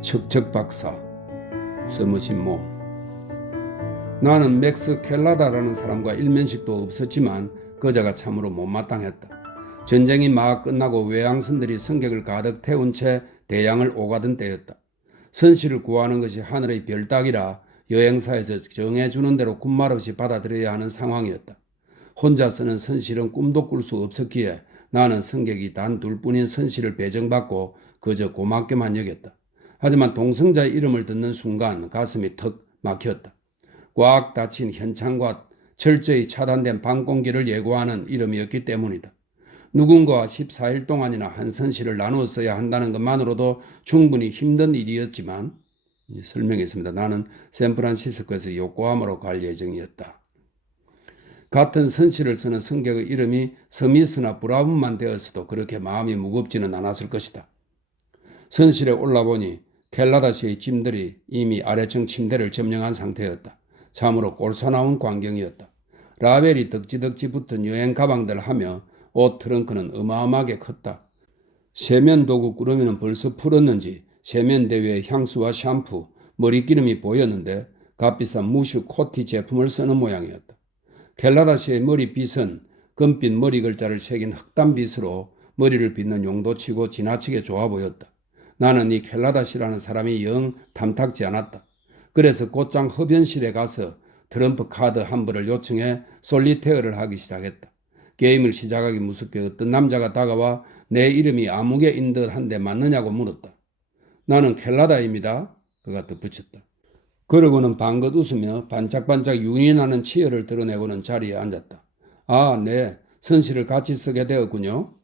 척척 박사, 서머신 모. 나는 맥스 켈라다라는 사람과 일면식도 없었지만 그자가 참으로 못마땅했다. 전쟁이 막 끝나고 외양선들이 승객을 가득 태운 채 대양을 오가던 때였다. 선씨를 구하는 것이 하늘의 별 따기라 여행사에서 정해주는 대로 군말 없이 받아들여야 하는 상황이었다. 혼자서는 선실은 꿈도 꿀 수 없었기에 나는 승객이 단 둘뿐인 선실을 배정받고 그저 고맙게만 여겼다. 하지만 동승자의 이름을 듣는 순간 가슴이 턱 막혔다. 꽉 닫힌 현창과 철저히 차단된 방공기를 예고하는 이름이었기 때문이다. 누군가와 14일 동안이나 한 선실을 나누어 써야 한다는 것만으로도 충분히 힘든 일이었지만 설명했습니다. 나는 샌프란시스코에서 요코하마로 갈 예정이었다. 같은 선실을 쓰는 승객의 이름이 스미스나 브라운만 되었어도 그렇게 마음이 무겁지는 않았을 것이다. 선실에 올라보니 켈라다시의 짐들이 이미 아래층 침대를 점령한 상태였다. 참으로 꼴사나운 광경이었다. 라벨이 덕지덕지 붙은 여행 가방들 하며 옷 트렁크는 어마어마하게 컸다. 세면 도구 꾸러미는 벌써 풀었는지 세면 대위에 향수와 샴푸, 머리기름이 보였는데 값비싼 무슈 코티 제품을 쓰는 모양이었다. 켈라다시의 머리빗은 금빛 머리 글자를 새긴 흑단빗으로 머리를 빗는 용도치고 지나치게 좋아 보였다. 나는 이 켈라다시라는 사람이 영 탐탁지 않았다. 그래서 곧장 흡연실에 가서 트럼프 카드 한 벌을 요청해 솔리테어를 하기 시작했다. 게임을 시작하기 무섭게 어떤 남자가 다가와 내 이름이 아무개인 듯한데 맞느냐고 물었다. 나는 켈라다입니다. 그가 덧붙였다. 그러고는 방긋 웃으며 반짝반짝 윤이 나는 치열을 드러내고는 자리에 앉았다. 아, 네. 선실을 같이 쓰게 되었군요.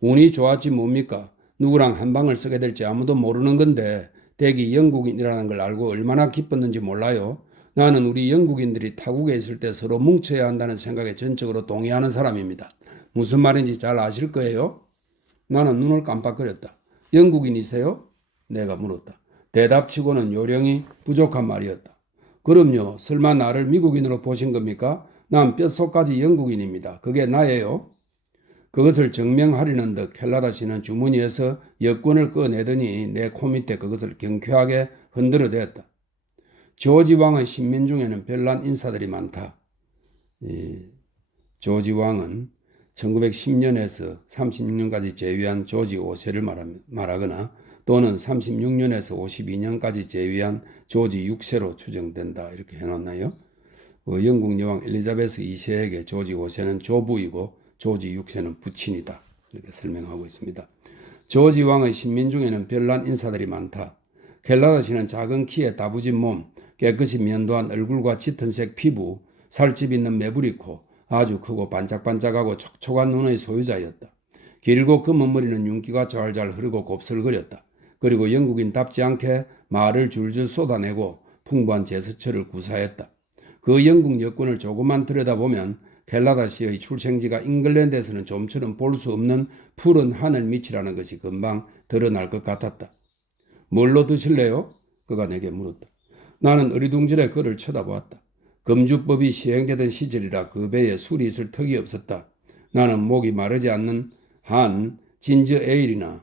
운이 좋았지 뭡니까? 누구랑 한 방을 쓰게 될지 아무도 모르는 건데 댁이 영국인이라는 걸 알고 얼마나 기뻤는지 몰라요. 나는 우리 영국인들이 타국에 있을 때 서로 뭉쳐야 한다는 생각에 전적으로 동의하는 사람입니다. 무슨 말인지 잘 아실 거예요? 나는 눈을 깜빡거렸다. 영국인이세요? 내가 물었다. 대답치고는 요령이 부족한 말이었다. 그럼요. 설마 나를 미국인으로 보신 겁니까? 난 뼛속까지 영국인입니다. 그게 나예요. 그것을 증명하려는 듯 켈라다시는 주머니에서 여권을 꺼내더니 내 코 밑에 그것을 경쾌하게 흔들어댔다. 조지 왕의 신민 중에는 별난 인사들이 많다. 조지 왕은 1910년에서 36년까지 재위한 조지 5세를 말하거나 또는 36년에서 52년까지 재위한 조지 6세로 추정된다. 이렇게 해놨나요? 영국 여왕 엘리자베스 2세에게 조지 5세는 조부이고 조지 6세는 부친이다. 이렇게 설명하고 있습니다. 조지 왕의 신민 중에는 별난 인사들이 많다. 켈라다시는 작은 키에 다부진 몸, 깨끗이 면도한 얼굴과 짙은색 피부, 살집 있는 매부리코, 아주 크고 반짝반짝하고 촉촉한 눈의 소유자였다. 길고 검은 머리는 윤기가 잘잘 흐르고 곱슬거렸다. 그리고 영국인답지 않게 말을 줄줄 쏟아내고 풍부한 제스처를 구사했다. 그 영국 여권을 조금만 들여다보면 켈라다시의 출생지가 잉글랜드에서는 좀처럼 볼 수 없는 푸른 하늘 밑이라는 것이 금방 드러날 것 같았다. 뭘로 드실래요? 그가 내게 물었다. 나는 어리둥절해 그를 쳐다보았다. 금주법이 시행되던 시절이라 그 배에 술이 있을 턱이 없었다. 나는 목이 마르지 않는 한 진저 에일이나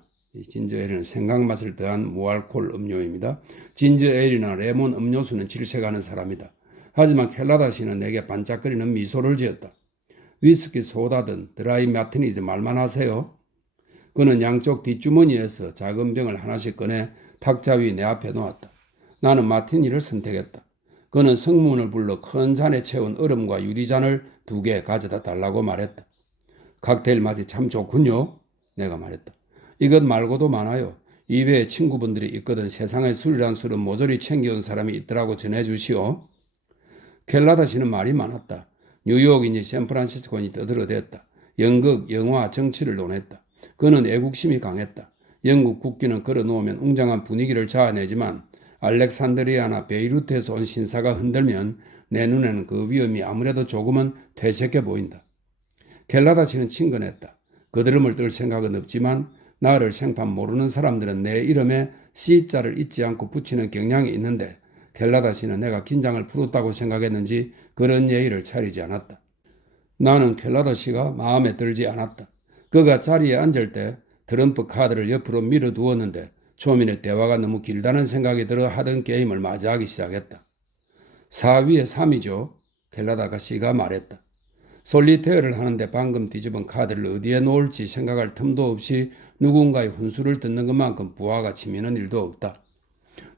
진저 에일은 생강맛을 더한 무알콜 음료입니다. 진저 에일이나 레몬 음료수는 질색하는 사람이다. 하지만 켈라다시는 내게 반짝거리는 미소를 지었다. 위스키 소다든 드라이 마티니든 말만 하세요. 그는 양쪽 뒷주머니에서 작은 병을 하나씩 꺼내 탁자 위 내 앞에 놓았다. 나는 마티니를 선택했다. 그는 성문을 불러 큰 잔에 채운 얼음과 유리잔을 2개 가져다 달라고 말했다. 칵테일 맛이 참 좋군요. 내가 말했다. 이것 말고도 많아요. 이 배에 친구분들이 있거든 세상에 술이란 술은 모조리 챙겨온 사람이 있더라고 전해주시오. 켈라다시는 말이 많았다. 뉴욕이니 샌프란시스코니 떠들어댔다. 연극, 영화, 정치를 논했다. 그는 애국심이 강했다. 영국 국기는 걸어놓으면 웅장한 분위기를 자아내지만 알렉산드리아나 베이루트에서 온 신사가 흔들면 내 눈에는 그 위험이 아무래도 조금은 퇴색해 보인다. 켈라다시는 친근했다. 거드름을 떨 생각은 없지만 나를 생판 모르는 사람들은 내 이름에 C자를 잊지 않고 붙이는 경향이 있는데 켈라다시는 내가 긴장을 풀었다고 생각했는지 그런 예의를 차리지 않았다. 나는 켈라다시가 마음에 들지 않았다. 그가 자리에 앉을 때 트럼프 카드를 옆으로 밀어두었는데 초민의 대화가 너무 길다는 생각이 들어 하던 게임을 마저하기 시작했다. 4위에 3이죠. 켈라다 아가씨가 말했다. 솔리테어를 하는데 방금 뒤집은 카드를 어디에 놓을지 생각할 틈도 없이 누군가의 훈수를 듣는 것만큼 부하가 치미는 일도 없다.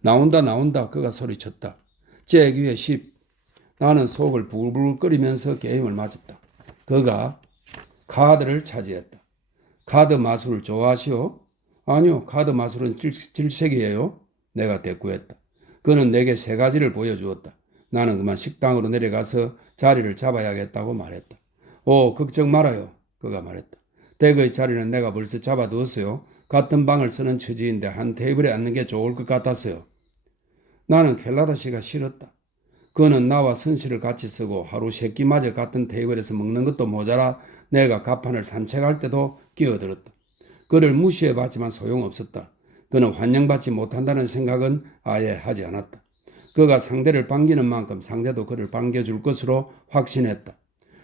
나온다 그가 소리쳤다. 잭 위에 10. 나는 속을 부글부글 끓이면서 게임을 맞았다. 그가 카드를 차지했다. 카드 마술을 좋아하시오? 아니요, 카드 마술은 질색이에요. 내가 대꾸했다. 그는 내게 3가지를 보여주었다. 나는 그만 식당으로 내려가서 자리를 잡아야겠다고 말했다. 오, 걱정 말아요. 그가 말했다. 덱의 자리는 내가 벌써 잡아두었어요. 같은 방을 쓰는 처지인데 한 테이블에 앉는 게 좋을 것 같았어요. 나는 켈라다 씨가 싫었다. 그는 나와 선실을 같이 쓰고 하루 3끼마저 같은 테이블에서 먹는 것도 모자라 내가 가판을 산책할 때도 끼어들었다. 그를 무시해봤지만 소용없었다. 그는 환영받지 못한다는 생각은 아예 하지 않았다. 그가 상대를 반기는 만큼 상대도 그를 반겨줄 것으로 확신했다.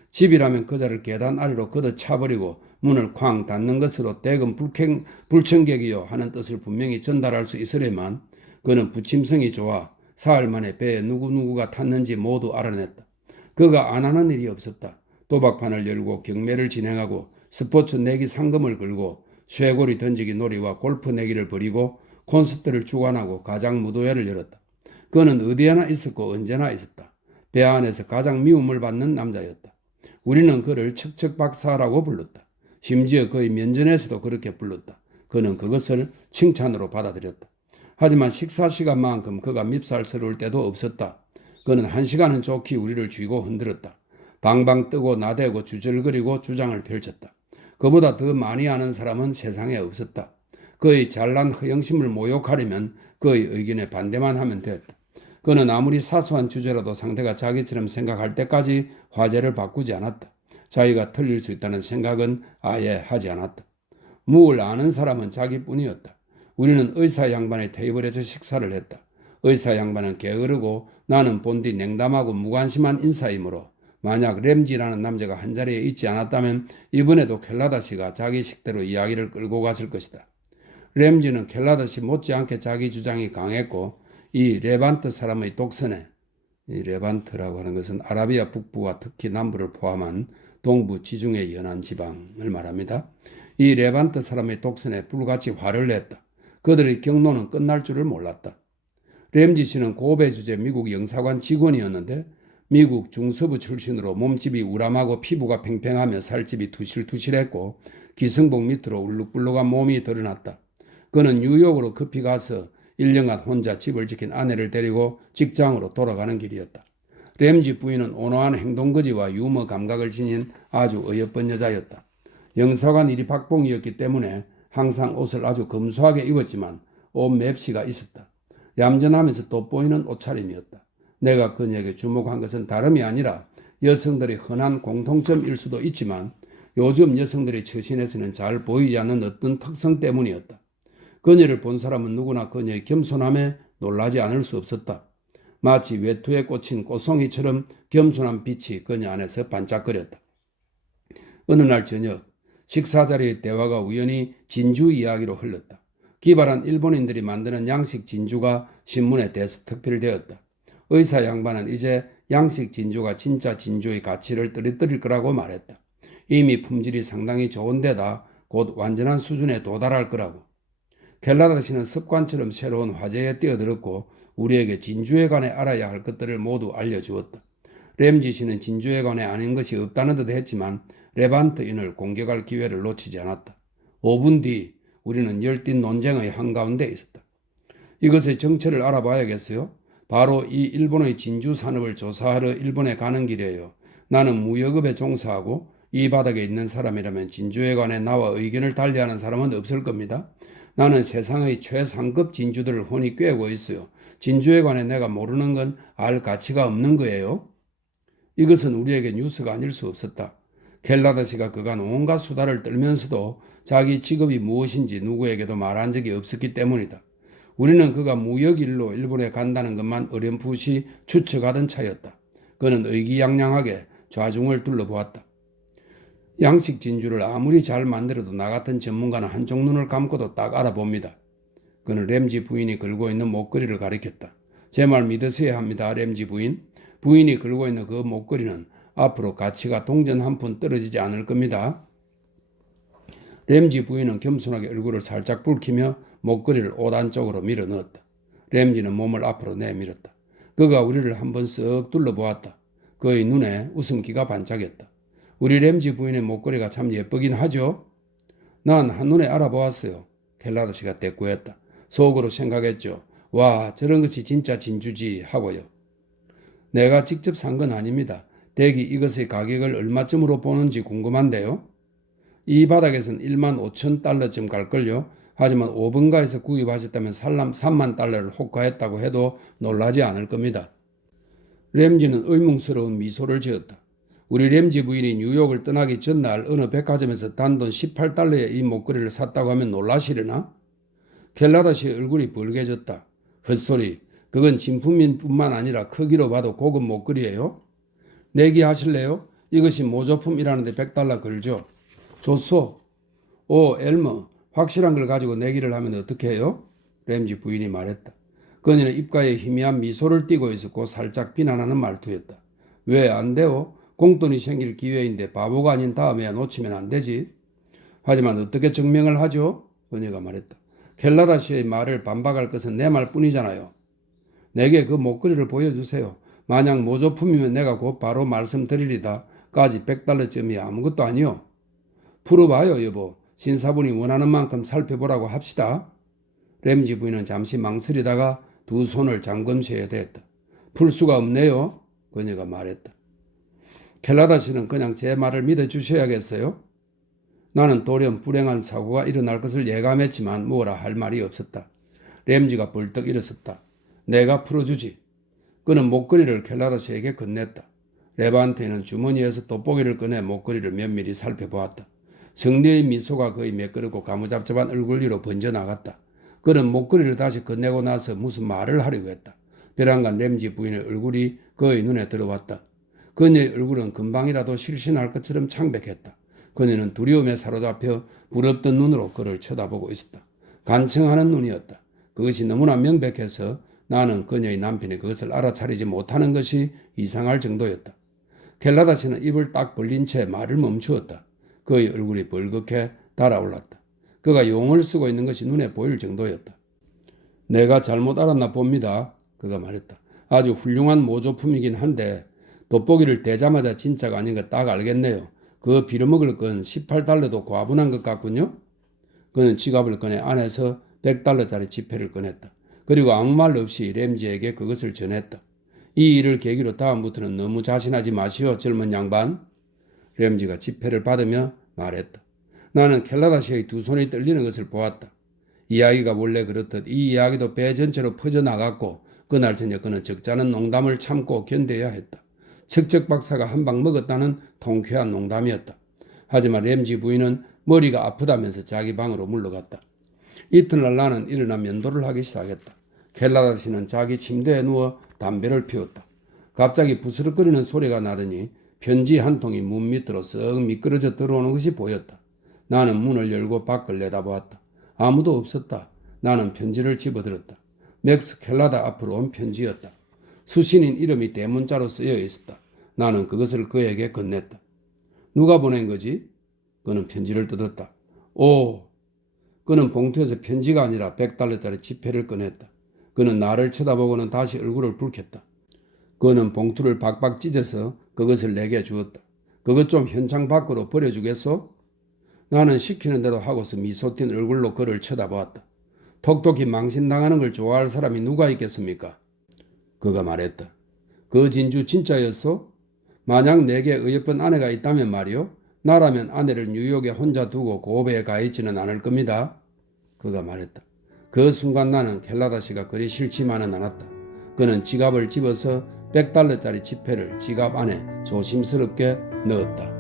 집이라면 그자를 계단 아래로 걷어차버리고 문을 쾅 닫는 것으로 댁은 불청객이요 하는 뜻을 분명히 전달할 수 있으려만 그는 부침성이 좋아 사흘 만에 배에 누구누구가 탔는지 모두 알아냈다. 그가 안 하는 일이 없었다. 도박판을 열고 경매를 진행하고 스포츠 내기 상금을 걸고 쇠고리 던지기 놀이와 골프 내기를 벌이고 콘서트를 주관하고 가장 무도회를 열었다. 그는 어디에나 있었고 언제나 있었다. 배 안에서 가장 미움을 받는 남자였다. 우리는 그를 척척박사라고 불렀다. 심지어 그의 면전에서도 그렇게 불렀다. 그는 그것을 칭찬으로 받아들였다. 하지만 식사 시간만큼 그가 밉살스러울 때도 없었다. 그는 1시간은 좋게 우리를 쥐고 흔들었다. 방방 뜨고 나대고 주절거리고 주장을 펼쳤다. 그보다 더 많이 아는 사람은 세상에 없었다. 그의 잘난 허영심을 모욕하려면 그의 의견에 반대만 하면 됐다. 그는 아무리 사소한 주제라도 상대가 자기처럼 생각할 때까지 화제를 바꾸지 않았다. 자기가 틀릴 수 있다는 생각은 아예 하지 않았다. 무을 아는 사람은 자기뿐이었다. 우리는 의사 양반의 테이블에서 식사를 했다. 의사 양반은 게으르고 나는 본디 냉담하고 무관심한 인사이므로 만약 램지라는 남자가 한자리에 있지 않았다면 이번에도 켈라다 씨가 자기 식대로 이야기를 끌고 갔을 것이다. 램지는 켈라다 씨 못지않게 자기 주장이 강했고 이 레반트 사람의 독선에, 이 레반트라고 하는 것은 아라비아 북부와 특히 남부를 포함한 동부 지중해 연안 지방을 말합니다. 이 레반트 사람의 독선에 불같이 화를 냈다. 그들의 경로는 끝날 줄을 몰랐다. 램지 씨는 고베 주재 미국 영사관 직원이었는데 미국 중서부 출신으로 몸집이 우람하고 피부가 팽팽하며 살집이 투실투실했고 기승복 밑으로 울룩불룩한 몸이 드러났다. 그는 뉴욕으로 급히 가서 1년간 혼자 집을 지킨 아내를 데리고 직장으로 돌아가는 길이었다. 램지 부인은 온화한 행동거지와 유머 감각을 지닌 아주 어여쁜 여자였다. 영사관 일이 박봉이었기 때문에 항상 옷을 아주 검소하게 입었지만 옷 맵시가 있었다. 얌전하면서 돋보이는 옷차림이었다. 내가 그녀에게 주목한 것은 다름이 아니라 여성들의 흔한 공통점일 수도 있지만 요즘 여성들의 처신에서는 잘 보이지 않는 어떤 특성 때문이었다. 그녀를 본 사람은 누구나 그녀의 겸손함에 놀라지 않을 수 없었다. 마치 외투에 꽂힌 꽃송이처럼 겸손한 빛이 그녀 안에서 반짝거렸다. 어느 날 저녁 식사 자리의 대화가 우연히 진주 이야기로 흘렀다. 기발한 일본인들이 만드는 양식 진주가 신문에 대서특필되었다. 의사 양반은 이제 양식 진주가 진짜 진주의 가치를 떨어뜨릴 거라고 말했다. 이미 품질이 상당히 좋은 데다 곧 완전한 수준에 도달할 거라고. 켈라다 씨는 습관처럼 새로운 화제에 뛰어들었고 우리에게 진주에 관해 알아야 할 것들을 모두 알려주었다. 램지 씨는 진주에 관해 아는 것이 없다는 듯 했지만 레반트인을 공격할 기회를 놓치지 않았다. 5분 뒤 우리는 열띤 논쟁의 한가운데 있었다. 이것의 정체를 알아봐야겠어요. 바로 이 일본의 진주 산업을 조사하러 일본에 가는 길이에요. 나는 무역업에 종사하고 이 바닥에 있는 사람이라면 진주에 관해 나와 의견을 달리하는 사람은 없을 겁니다. 나는 세상의 최상급 진주들을 흔히 꿰고 있어요. 진주에 관해 내가 모르는 건 알 가치가 없는 거예요. 이것은 우리에게 뉴스가 아닐 수 없었다. 켈라다 씨가 그간 온갖 수다를 떨면서도 자기 직업이 무엇인지 누구에게도 말한 적이 없었기 때문이다. 우리는 그가 무역일로 일본에 간다는 것만 어렴풋이 추측하던 차였다. 그는 의기양양하게 좌중을 둘러보았다. 양식 진주를 아무리 잘 만들어도 나 같은 전문가는 한쪽 눈을 감고도 딱 알아봅니다. 그는 램지 부인이 걸고 있는 목걸이를 가리켰다. 제 말 믿으셔야 합니다, 램지 부인. 부인이 걸고 있는 그 목걸이는 앞으로 가치가 동전 한 푼 떨어지지 않을 겁니다. 램지 부인은 겸손하게 얼굴을 살짝 붉히며 목걸이를 옷 안쪽으로 밀어 넣었다. 램지는 몸을 앞으로 내밀었다. 그가 우리를 한번 쓱 둘러보았다. 그의 눈에 웃음기가 반짝였다. 우리 램지 부인의 목걸이가 참 예쁘긴 하죠? 난 한눈에 알아보았어요. 켈라더 씨가 대꾸했다. 속으로 생각했죠. 와, 저런 것이 진짜 진주지 하고요. 내가 직접 산 건 아닙니다. 대기 이것의 가격을 얼마쯤으로 보는지 궁금한데요. 이 바닥에선 1만 5천 달러쯤 갈걸요. 하지만 5번가에서 구입하셨다면 3만 달러를 호가했다고 해도 놀라지 않을 겁니다. 램지는 의문스러운 미소를 지었다. 우리 램지 부인이 뉴욕을 떠나기 전날 어느 백화점에서 단돈 18달러에 이 목걸이를 샀다고 하면 놀라시려나? 켈라더 씨의 얼굴이 벌개졌다. 헛소리. 그건 진품인 뿐만 아니라 크기로 봐도 고급 목걸이에요. 내기하실래요? 이것이 모조품이라는데 100달러 걸죠. 좋소. 오, 엘머. 확실한 걸 가지고 내기를 하면 어떻게 해요? 램지 부인이 말했다. 그녀는 입가에 희미한 미소를 띠고 있었고 살짝 비난하는 말투였다. 왜 안 돼요? 공돈이 생길 기회인데 바보가 아닌 다음에야 놓치면 안 되지. 하지만 어떻게 증명을 하죠? 그녀가 말했다. 켈라더 씨의 말을 반박할 것은 내 말뿐이잖아요. 내게 그 목걸이를 보여주세요. 만약 모조품이면 내가 곧 바로 말씀드리리다. 까지 100달러쯤이 아무것도 아니요. 풀어봐요, 여보. 신사분이 원하는 만큼 살펴보라고 합시다. 램지 부인은 잠시 망설이다가 두 손을 잠금셔야 됐다. 풀 수가 없네요. 그녀가 말했다. 켈라더 씨는 그냥 제 말을 믿어주셔야겠어요. 나는 돌연 불행한 사고가 일어날 것을 예감했지만 뭐라 할 말이 없었다. 램지가 벌떡 일어섰다. 내가 풀어주지. 그는 목걸이를 켈라더 씨에게 건넸다. 레반테는 주머니에서 돋보기를 꺼내 목걸이를 면밀히 살펴보았다. 승리의 미소가 그의 매끄럽고 가무잡잡한 얼굴 위로 번져나갔다. 그는 목걸이를 다시 건네고 나서 무슨 말을 하려고 했다. 벼랑간 램지 부인의 얼굴이 그의 눈에 들어왔다. 그녀의 얼굴은 금방이라도 실신할 것처럼 창백했다. 그녀는 두려움에 사로잡혀 부럽던 눈으로 그를 쳐다보고 있었다. 간청하는 눈이었다. 그것이 너무나 명백해서 나는 그녀의 남편이 그것을 알아차리지 못하는 것이 이상할 정도였다. 켈라더 씨는 입을 딱 벌린 채 말을 멈추었다. 그의 얼굴이 벌겋게 달아올랐다. 그가 용을 쓰고 있는 것이 눈에 보일 정도였다. 내가 잘못 알았나 봅니다. 그가 말했다. 아주 훌륭한 모조품이긴 한데 돋보기를 대자마자 진짜가 아닌 거 딱 알겠네요. 그 빌어먹을 건 18달러도 과분한 것 같군요. 그는 지갑을 꺼내 안에서 100달러짜리 지폐를 꺼냈다. 그리고 아무 말 없이 램지에게 그것을 전했다. 이 일을 계기로 다음부터는 너무 자신하지 마시오, 젊은 양반. 램지가 지폐를 받으며 말했다. 나는 켈라더 씨의 두 손이 떨리는 것을 보았다. 이야기가 원래 그렇듯 이 이야기도 배 전체로 퍼져나갔고 그날 저녁 그는 적잖은 농담을 참고 견뎌야 했다. 척척 박사가 한 방 먹었다는 통쾌한 농담이었다. 하지만 램지 부인은 머리가 아프다면서 자기 방으로 물러갔다. 이튿날 나는 일어나 면도를 하기 시작했다. 켈라더 씨는 자기 침대에 누워 담배를 피웠다. 갑자기 부스럭거리는 소리가 나더니 편지 한 통이 문 밑으로 썩 미끄러져 들어오는 것이 보였다. 나는 문을 열고 밖을 내다보았다. 아무도 없었다. 나는 편지를 집어들었다. 맥스 켈라더 앞으로 온 편지였다. 수신인 이름이 대문자로 쓰여 있었다. 나는 그것을 그에게 건넸다. 누가 보낸 거지? 그는 편지를 뜯었다. 오! 그는 봉투에서 편지가 아니라 100달러짜리 지폐를 꺼냈다. 그는 나를 쳐다보고는 다시 얼굴을 붉혔다. 그는 봉투를 박박 찢어서 그것을 내게 주었다. 그것 좀 현장 밖으로 버려주겠소? 나는 시키는 대로 하고서 미소 띤 얼굴로 그를 쳐다보았다. 톡톡히 망신당하는 걸 좋아할 사람이 누가 있겠습니까? 그가 말했다. 그 진주 진짜였소? 만약 내게 어여쁜 아내가 있다면 말이요. 나라면 아내를 뉴욕에 혼자 두고 고베에 가 있지는 않을 겁니다. 그가 말했다. 그 순간 나는 켈라더 씨가 그리 싫지만은 않았다. 그는 지갑을 집어서 100달러짜리 지폐를 지갑 안에 조심스럽게 넣었다.